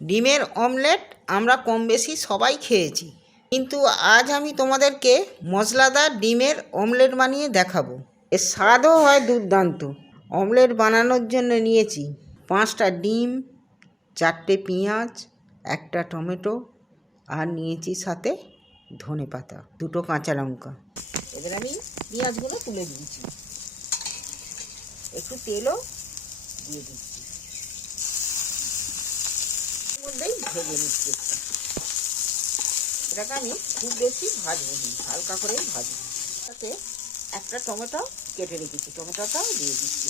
ডিমের অমলেট আমরা কম বেশি সবাই খেয়েছি। কিন্তু আজ আমি তোমাদেরকে মশলাদার ডিমের অমলেট বানিয়ে দেখাবো। এর স্বাদও হয় দুর্দান্ত। অমলেট বানানোর জন্য নিয়েছি পাঁচটা ডিম, চারটে পেঁয়াজ, একটা টমেটো আর নিয়েছি সাথে ধনে পাতা, দুটো কাঁচা লঙ্কা। এবার আমি পেঁয়াজগুলো তুলে দিয়েছি একটু তেলও দিয়ে দিচ্ছি। মধ্যেই ভেজে নিচ্ছি। এটাকে আমি খুব বেশি ভাজবো হালকা করেই ভাজবো। তাতে একটা টমেটো কেটে রেখেছি, টমেটোটাও দিয়ে দিচ্ছি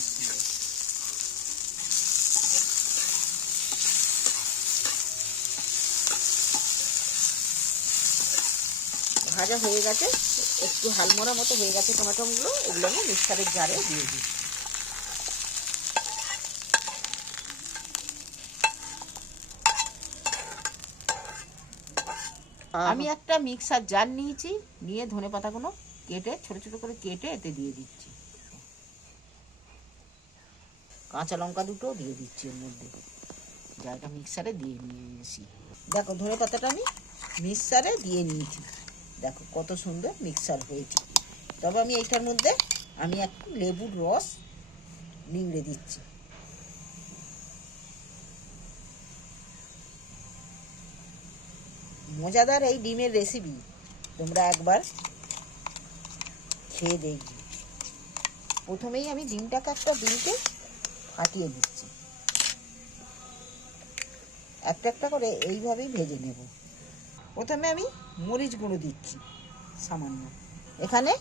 ভাজা হয়ে গেছে, একটু হালমোড়া মতো হয়ে গেছে টমেটোগুলো, এগুলো আমি মিক্সারের জারে দিয়ে দিই আমি একটা মিক্সার জার নিয়েছি, নিয়ে ধনে পাতাগুলো কেটে, ছোট ছোট করে কেটে এতে দিয়ে দিচ্ছি। কাঁচা লঙ্কা দুটো দিয়ে দিচ্ছি এর মধ্যে। জায়গা মিক্সারে দিয়ে নিয়েছি। দেখো, ধনে পাতাটা আমি মিক্সারে দিয়ে নিয়েছি। দেখো, কত সুন্দর মিক্সার হয়েছে। তবে আমি এইটার মধ্যে আমি একটু লেবুর রস নিংড়ে দিচ্ছি। মজাদার এই ডিমের রেসিপি তোমরা একবার খেয়ে দেখবে। প্রথমেই আমি ডিমটাকে একটা ডিমকে ফাটিয়ে দিচ্ছি। একটা একটা করে এইভাবেই ভেজে নেব। প্রথমে আমি মরিচ গুঁড়ো দিচ্ছি সামান্য। এখানে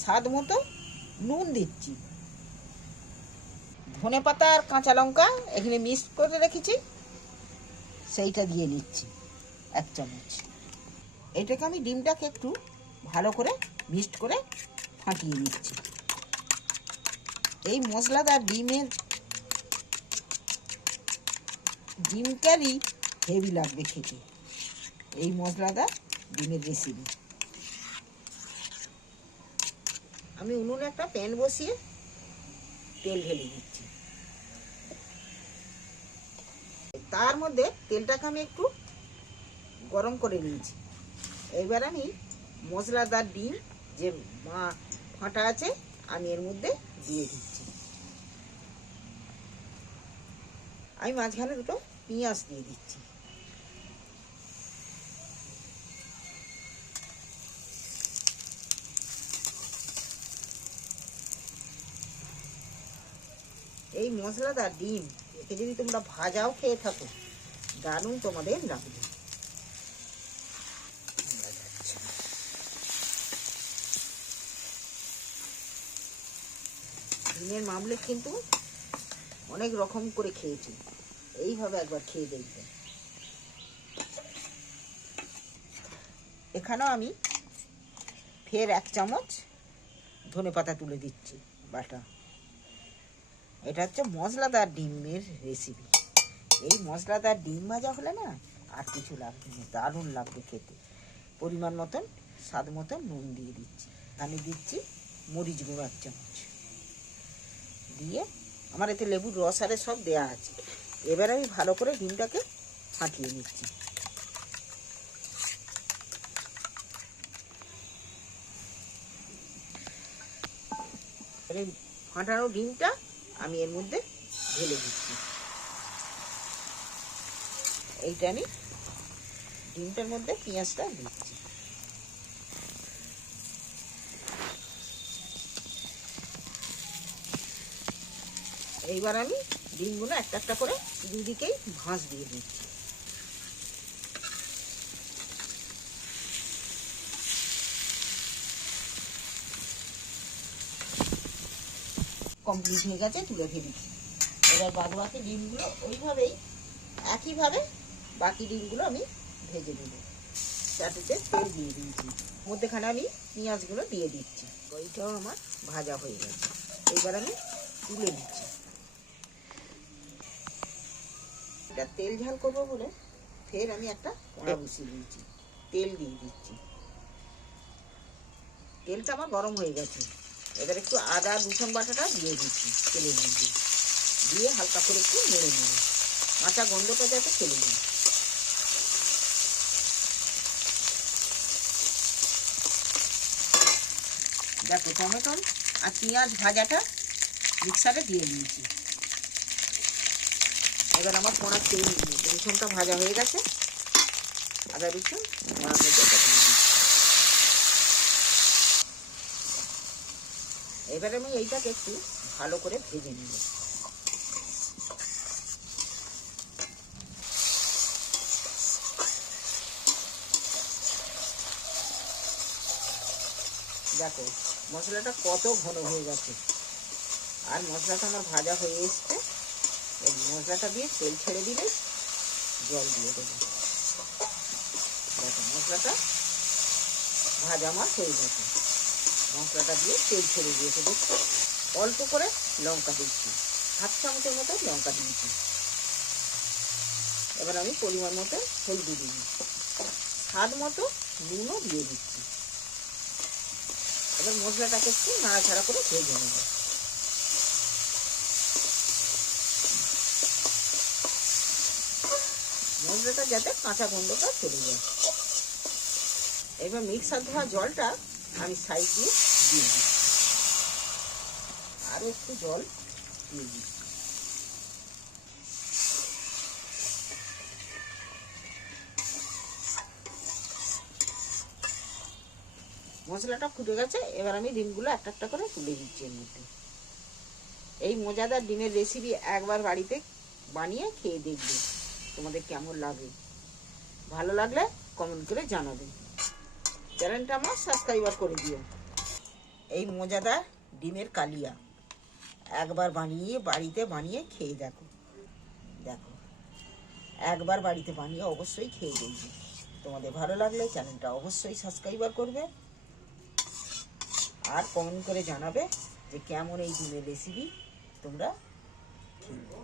স্বাদ মতো নুন দিচ্ছি। ধনে পাতা আর কাঁচা লঙ্কা এখানে মিক্স করে রেখেছি, সেইটা দিয়ে নিচ্ছি। এক চামচ। এটাকে আমি ডিমটাকে একটু ভালো করে মিক্সড করে ফাটিয়ে নিচ্ছি। এই মশলাদার ডিমের ডিম কারি হেভি লাগবে খেতে। এই মশলাদার ডিমের রেসিপি আমি উনুনে একটা প্যান বসিয়ে তেল ঢেলে দিচ্ছি। তার মধ্যে তেলটাকে আমি একটু গরম করে নিয়েছি। এবার আমি মশলাদার ডিম, যে মা ফাটা আছে, আমি এর মধ্যে দিয়ে দিচ্ছি। আমি মাঝখানে দুটো পেঁয়াজ দিয়ে দিচ্ছি। এই মশলাদার ডিম, একে যদি তোমরা ভাজাও খেয়ে থাকো, দারুণ তোমাদের লাগবে। ডিমের মামলেট কিন্তু অনেক রকম করে খেয়েছি। এইভাবে একবার খেয়ে দেখবে। এখানেও আমি ফের এক চামচ ধনে পাতা তুলে দিচ্ছি, বাটা। এটা হচ্ছে মশলাদার ডিমের রেসিপি এই মশলাদার ডিম ভাজা হলে না আর কিছু লাগবে না, দারুণ লাগবে খেতে। পরিমাণ মতন, স্বাদ মতন নুন দিয়ে দিচ্ছি। আমি দিচ্ছি মরিচ গুঁড়ো এক চামচ। দিয়ে আমার এতে লেবুর রস আরে সব দেয়া আছে। এবার আমি ভালো করে ডিমটাকে ফাটিয়ে নিচ্ছি। ফাটানো ডিমটা আমি এর মধ্যে ঢেলে দিচ্ছি। এইটা আমি ডিমটার মধ্যে পেঁয়াজটা দিচ্ছি। এইবার আমি ডিমগুলো একটা একটা করে দুদিকেই ভাঁজ দিয়ে দিচ্ছি। কমপ্লিট হয়ে গেছে, তুলে ফেলেছি। এবার বাদ বাকি ডিমগুলো ওইভাবেই, একইভাবে বাকি ডিমগুলো আমি ভেজে দেবো চাটুতে তেল দিয়ে দিয়েছি। মধ্যেখানে আমি পেঁয়াজগুলো দিয়ে দিচ্ছি। ওইটাও আমার ভাজা হয়ে গেছে। এইবার আমি তুলে দিচ্ছি মাছটা তেল ঝাল করব বলে ফের আমি একটা কড়া হ্যাঁ। বসিয়ে দিয়েছি। তেল দিয়ে দিচ্ছি। তেলটা আমার গরম হয়ে গেছে। এবার একটু আদা রসুন বাটাটা দিয়ে দিচ্ছি তেলের মধ্যে। দিয়ে হালকা করে একটু নেড়ে নেড়ে মাছা গন্ধটা যাতে ফেলে দিই দেখো টমেটো আর পেঁয়াজ ভাজাটা মিক্সারে দিয়ে নিয়েছি এবার আমার পোড়া তেল রসুনটা ভাজা হয়ে গেছে। আদা রসুন দিচ্ছি। এবার আমি এইটাকে একটু ভালো করে ভেজে নিব। দেখো, মশলাটা কত ঘন হয়ে গেছে। আর মশলাটা আমার ভাজা হয়ে এসছে। এই মশলাটা দিয়ে তেল ছেড়ে দিলে জল দিয়ে দেবো। দেখো, মশলাটা ভাজা আমার হয়ে গেছে। মশলাটা দিয়ে তেল ছেড়ে দিয়েছে। দেখছ অল্প করে লঙ্কা দিচ্ছি। হাফ চামচের মতো লঙ্কা দিয়েছি। এবার আমি পরিমাণ মতো হলদি দিই স্বাদ মতো নুনও দিয়ে দিচ্ছি। এবার মশলাটাকে একটু নাড়াচাড়া করে ভেজে নেব। মশলাটা যাতে কাঁচা গন্ধটা চলে যায়। এবার মিক্সার ধোয়া জলটা আমি সাইড দিয়ে দিয়ে দিই আরও একটু জল দিয়ে দিই মশলাটা ফুটে গেছে, এবার আমি ডিমগুলো একটা একটা করে তুলে দিচ্ছি এর মধ্যে। এই মজাদার ডিমের রেসিপি একবার বাড়িতে বানিয়ে খেয়ে দেখবে তোমাদের কেমন লাগে? ভালো লাগলে কমেন্ট করে জানাবে। চ্যানেলটা আমার সাবস্ক্রাইবার করে দিও। এই মজাদার ডিমের কালিয়া। একবার বানিয়ে, বাড়িতে বানিয়ে খেয়ে দেখো। দেখো। একবার বাড়িতে বানিয়ে অবশ্যই খেয়ে দেখবে। তোমাদের ভালো লাগলে চ্যানেলটা অবশ্যই সাবস্ক্রাইবার করবে। আর কমেন্ট করে জানাবে যে কেমন এই ডিমের রেসিপি তোমরা খেয়ে